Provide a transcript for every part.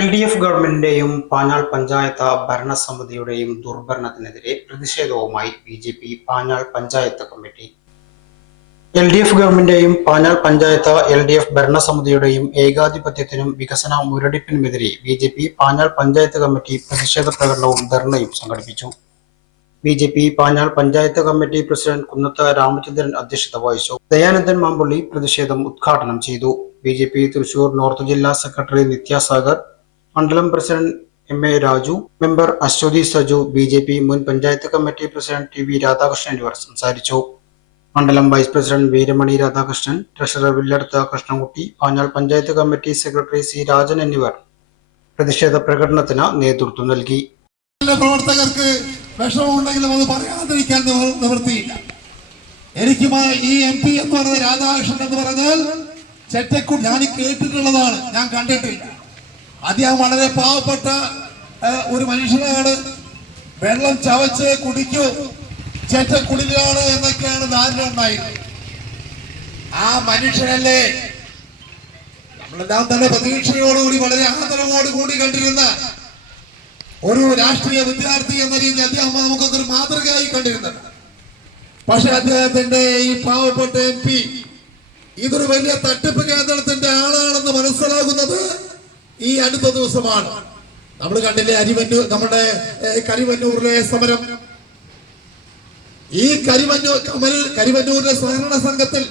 L D F ഗവൺമെന്റിന്റെയും പാഞ്ഞാൾ പഞ്ചായത്ത് ഭരണസമിതിയുടെയും ദുർഭരണത്തിനെതിരെ പ്രതിഷേധവുമായി B J P Panjal panchayat committee. L D F ഗവൺമെന്റിന്റെയും Panjal panchayat L D F ഭരണസമിതിയുടെയും ഏകാധിപത്യത്തിനും വികസന മുരടിപ്പിനുമെതിരെ B J P Panjal panchayat committee പ്രതിഷേധ പ്രകടനവും ധർണയും സംഘടിപ്പിച്ചു. B J P Panjal panchayat committee president Kunnath Ramachandran അധ്യക്ഷത വഹിച്ചു. ദയാനന്ദൻ മാമ്പുള്ളി പ്രതിഷേധം ഉദ്ഘാടനം ചെയ്തു. B J P Thrissur north ജില്ലാ സെക്രട്ടറി നിത്യാസാഗർ മണ്ഡലം president M A Raju member Aswathy Saju B J P മുൻ panchayat committee president T V Radhakrishnan എന്നിവർ സംസാരിച്ചു. മണ്ഡലം vice president Veeramani Radhakrishnan treasurer വില്ലടുത്ത Krishnankutty Panjal panchayat committee secretary C Rajan എന്നിവർ പ്രതിഷേധ പ്രകടനത്തിന് നേതൃത്വം നൽകി. പ്രവർത്തകർക്ക് വിഷമമുണ്ടെങ്കിലും അത് പറയാതിരിക്കാൻ നിവ- നിവൃത്തിയില്ല. എനിക്ക് ഈ എം പി എന്ന് പറയുന്നത് രാധാകൃഷ്ണൻ എന്ന് പറഞ്ഞാൽ ചെറ്റക്കുടി ഞാൻ കേട്ടിട്ടുള്ളതാണ്. ഞാൻ കണ്ടിട്ടില്ല. അദ്ദേഹം വളരെ പാവപ്പെട്ട ഒരു മനുഷ്യനാണ്. വെള്ളം ചവച്ച് കുടിക്കൂ ചെറ്റക്കുടിലാണ് എന്നൊക്കെയാണ് ധാരണ ഉണ്ടായിരുന്നത് ആ മനുഷ്യനല്ലേ നമ്മളെല്ലാം തന്നെ പ്രതീക്ഷയോടുകൂടി വളരെ ആദരവോടുകൂടി കണ്ടിരുന്ന ഒരു രാഷ്ട്രീയ വിദ്യാർത്ഥി എന്ന രീതിയിൽ അദ്ദേഹം നമുക്കൊക്കെ ഒരു മാതൃകയായി കണ്ടിരുന്നത്. പക്ഷെ അദ്ദേഹത്തിന്റെ ഈ പാവപ്പെട്ട എം പി ഇതൊരു വലിയ തട്ടിപ്പ് കേന്ദ്രത്തിന്റെ ആളാണെന്ന് മനസ്സിലാകുന്നത് ഈ അടുത്ത ദിവസമാണ്. നമ്മൾ കണ്ടില്ലേ അരിവന്നൂർ നമ്മുടെ കരിവന്നൂരിലെ സമരം. ഈ കരിവന്നൂർ കമൽ കരിവന്നൂരിലെ സഹകരണ സംഘത്തിൽ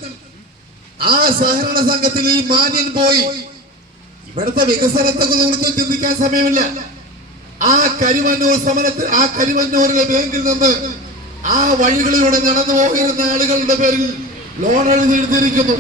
ആ സഹകരണ സംഘത്തിൽ ഈ മാന്യൻ പോയി. ഇവിടുത്തെ വികസനത്തെ കുറിച്ച് ചിന്തിക്കാൻ സമയമില്ല. ആ കരിവന്നൂർ സമരത്തിൽ ആ കരിവന്നൂരിലെ ബാങ്കിൽ നിന്ന് ആ വഴികളിലൂടെ നടന്നു പോയിരുന്ന ആളുകളുടെ പേരിൽ ലോൺ എഴുതി എടുത്തിരിക്കുന്നു